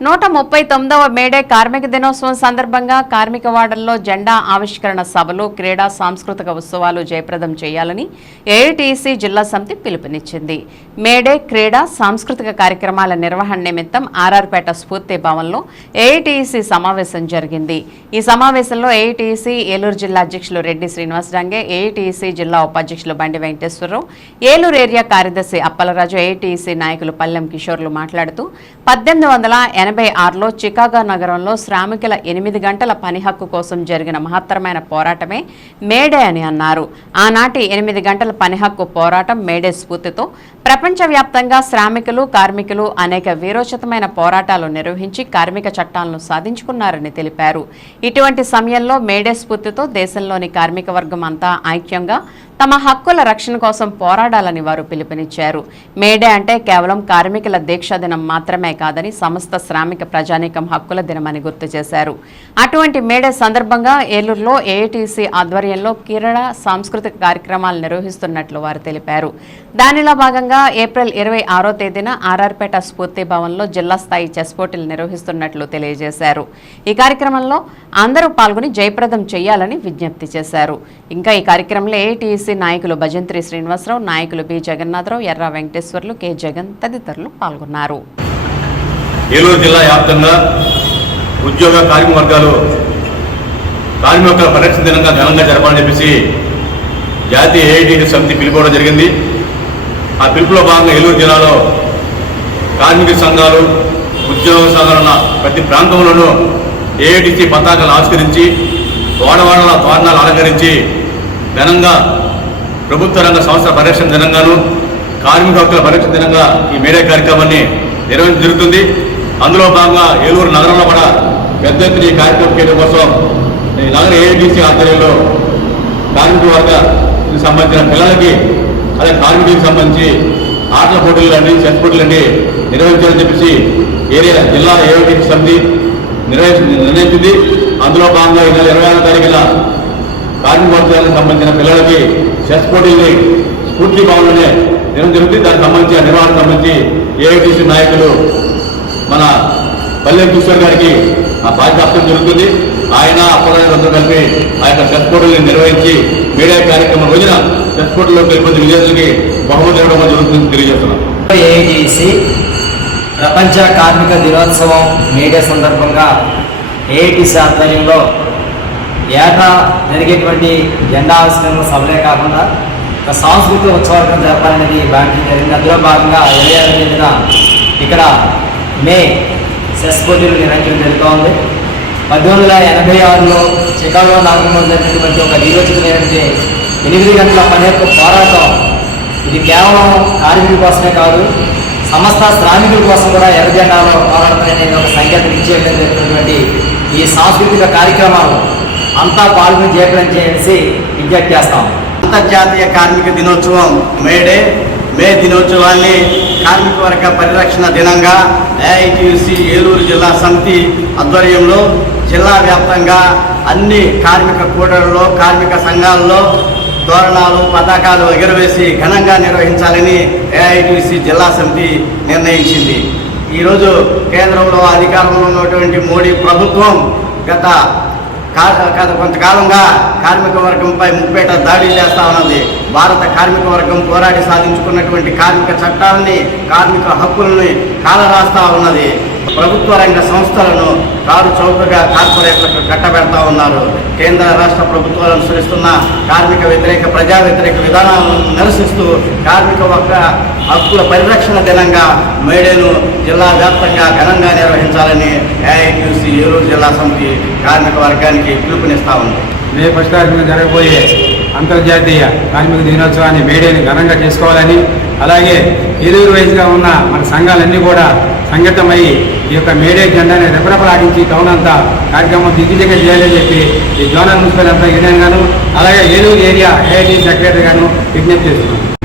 నూట ముప్పై తొమ్మిదవ మేడే కార్మిక దినోత్సవం సందర్భంగా కార్మిక వాడల్లో జెండా ఆవిష్కరణ సభలు క్రీడా సాంస్కృతిక ఉత్సవాలు జయప్రదం చేయాలని ఏఐటీసీ జిల్లా సమితి పిలుపునిచ్చింది. మేడే క్రీడా సాంస్కృతిక కార్యక్రమాల నిర్వహణ నిమిత్తం ఆర్ఆర్పేట స్ఫూర్తి భవన్లో ఏఐటీసీ సమావేశం జరిగింది. ఈ సమావేశంలో ఏఐటీసీ ఏలూరు జిల్లా అధ్యక్షులు రెడ్డి శ్రీనివాస్ డాంగే ఏఐటీసీ జిల్లా ఉపాధ్యక్షులు బండి వెంకటేశ్వరరావు ఏలూరు ఏరియా కార్యదర్శి అప్పలరాజు ఏఐటీసీ నాయకులు పల్లెం కిషోర్లు మాట్లాడుతూ పద్దెనిమిది వందల ఎనభై ఆరులో చికాగో నగరంలో శ్రామికుల ఎనిమిది గంటల పని హక్కు కోసం జరిగిన మహత్తరమైన పోరాటమే మేడే అని అన్నారు. ఆనాటి ఎనిమిది గంటల పని హక్కు పోరాటం మేడే స్ఫూర్తితో ప్రపంచవ్యాప్తంగా శ్రామికులు కార్మికులు అనేక వీరోచితమైన పోరాటాలు నిర్వహించి కార్మిక చట్టాలను సాధించుకున్నారని తెలిపారు. ఇటువంటి సమయంలో మేడే స్ఫూర్తితో దేశంలోని కార్మిక వర్గం అంతా ఐక్యంగా తమ హక్కుల రక్షణ కోసం పోరాడాలని వారు పిలుపునిచ్చారు. మేడే అంటే కేవలం కార్మికుల దీక్షా దినం మాత్రమే కాదని సమస్త శ్రామిక ప్రజానీకం హక్కుల దినమని గుర్తు చేశారు. అటువంటి మేడే సందర్భంగా ఏలూరులో ఏఐటీసీ ఆధ్వర్యంలో కిరణ సాంస్కృతిక కార్యక్రమాలు నిర్వహిస్తున్నట్లు వారు తెలిపారు. దానిలో భాగంగా ఏప్రిల్ ఇరవై ఆరో తేదీన ఆర్ఆర్పేట స్ఫూర్తి భవన్లో జిల్లా స్థాయి చెస్ పోటీలు నిర్వహిస్తున్నట్లు తెలియజేశారు. ఈ కార్యక్రమంలో అందరూ పాల్గొని జయప్రదం చేయాలని విజ్ఞప్తి చేశారు. ఇంకా ఈ కార్యక్రమంలో ఏటీసీ నాయకులు భజంత్రి శ్రీనివాసరావు నాయకులు బి జగన్నాథరావు ఎర్ర వెంకటేశ్వర్లు కె. జగన్ తదితరులు పాల్గొన్నారు. ఏలూరు జిల్లా వ్యాప్తంగా ఉద్యోగ కార్మిక వర్గాలు కార్మికుల పరిరక్షణ దినంగా ఘనంగా జరపాలని చెప్పేసి జాతీయ ఏఐటీ సమితి పిలుపుకోవడం జరిగింది. ఆ పిలుపులో భాగంగా ఏలూరు జిల్లాలో కార్మిక సంఘాలు ఉద్యోగ సంఘాలు ప్రతి ప్రాంతంలోనూ ఏఐటీసీ పతాకాలు ఆవిష్కరించి వాడవాడల తోరణాలు అలంకరించి ఘనంగా ప్రభుత్వ రంగ సంస్థల పరిరక్షణ దినంగాను కార్మిక హక్కుల పరిరక్షణ దినంగా ఈ మేడే కార్యక్రమాన్ని నిర్వహించడం జరుగుతుంది. అందులో భాగంగా ఏలూరు నగరంలో కూడా పెద్ద ఎత్తున ఈ కార్యక్రమం చేయడం కోసం ఈ నగర ఏఐటీసీ ఆధ్వర్యంలో కార్మిక వర్గానికి సంబంధించిన పిల్లలకి అదే కార్మికులకు సంబంధించి ఆటల పోటీలు అండి చెస్ పోటీలు అండి నిర్వహించాలని చెప్పేసి ఏరియా జిల్లా ఏఐటీసీ సమితి నిర్ణయించింది అందులో భాగంగా ఈ నెల ఇరవై ఆరు తారీఖున కార్మిక వర్గాలకు సంబంధించిన పిల్లలకి చెస్ పోటీల్ని స్ఫూర్తి భవన్లోనే నిర్వహణ జరుగుతుంది. దానికి సంబంధించిన నిర్వహణ సంబంధించి ఏఐటీసీ నాయకులు మన పల్లె కిషోర్ గారికి ఆ బాధ్యత జరుగుతుంది. ఆయన అప్పలరాజు కలిపి ఆ యొక్క చెస్ పోటీల్ని నిర్వహించి మీడియా కార్యక్రమం రోజున చెస్ పోటీలో గెలిపొంది విజేతలకి బహుమతి ఇవ్వడం జరుగుతుంది తెలియజేస్తున్నాం. ఏఐటీసీ ప్రపంచ కార్మిక దినోత్సవం మేడే సందర్భంగా ఏఐటీసీ ఆధ్వర్యంలో ఏటా జరిగేటువంటి జెండా ఆవిష్కరణ సభలే కాకుండా ఒక సాంస్కృతిక ఉత్సవాలు జరపాలనేది బ్యాంకింగ్ జరిగింది. అందులో భాగంగా ఇరవై ఆరు తేదీన ఇక్కడ మే సెస్ పోటీలు నిర్వహించడం జరుగుతూ ఉంది. పద్దెనిమిది వందల ఎనభై ఆరులో చికాగో నగరంలో జరిగినటువంటి ఒక నిరోచితమైనటువంటి ఎనిమిది గంటల పని యొక్క పోరాటం ఇది కేవలం కార్మికుల కోసమే కాదు సమస్త శ్రామికుల కోసం కూడా ఎర్ర జెండాలో ఒక సంకేతం ఇచ్చేయడం జరిగినటువంటి ఈ సాంస్కృతిక కార్యక్రమాలు అంతా పాల్గొని జయప్రదం చేసి విజ్ఞప్తి చేస్తాం. అంతర్జాతీయ కార్మిక దినోత్సవం మేడే మే దినోత్సవాన్ని కార్మిక వర్గ పరిరక్షణ దినంగా ఏఐటిసి ఏలూరు జిల్లా సమితి ఆధ్వర్యంలో జిల్లా వ్యాప్తంగా అన్ని కార్మిక కూడళ్ళలో కార్మిక సంఘాలలో తోరణాలు పతాకాలు ఎగురవేసి ఘనంగా నిర్వహించాలని ఏఐటిసి జిల్లా సమితి నిర్ణయించింది. ఈరోజు కేంద్రంలో అధికారంలో ఉన్నటువంటి మోడీ ప్రభుత్వం గత కా- గత కొంతకాలంగా కార్మిక వర్గంపై ముప్పేట దాడి చేస్తా ఉన్నది. భారత కార్మిక వర్గం పోరాడి సాధించుకున్నటువంటి కార్మిక చట్టాలని కార్మిక హక్కులని కాలరాస్తా ఉన్నది. ప్రభుత్వ రంగ సంస్థలను కారు చౌకగా కార్పొరేట్లకు కట్టబెడతా ఉన్నారు. కేంద్ర రాష్ట్ర ప్రభుత్వాలు అనుసరిస్తున్న కార్మిక వ్యతిరేక ప్రజా వ్యతిరేక విధానాలను నిరసిస్తూ కార్మిక వర్గ హక్కుల పరిరక్షణ దినంగా మేడేను జిల్లా వ్యాప్తంగా ఘనంగా నిర్వహించాలని ఏఐటీసీ ఏలూరు జిల్లా సమితి కార్మిక వర్గానికి పిలుపునిస్తా ఉంది. మే ఫస్ట్ తారీఖున జరగబోయే అంతర్జాతీయ కార్మిక దినోత్సవాన్ని మేడేని ఘనంగా చేసుకోవాలని అలాగే ఏలూరు వైజ్గా ఉన్న మన సంఘాలన్నీ కూడా సంఘటమై ఈ యొక్క మేడే జెండాని రెపరెపలాడించి టౌన్ అంతా కార్యక్రమం దిగ్విజయంగా చేయాలని చెప్పి ఈ జోనల్ మున్సిపల్ అంతా యూనియన్ గాను అలాగే ఏలూరు ఏరియా ఏఐటీ సెక్రటరీ గాను విజ్ఞప్తి చేస్తున్నాం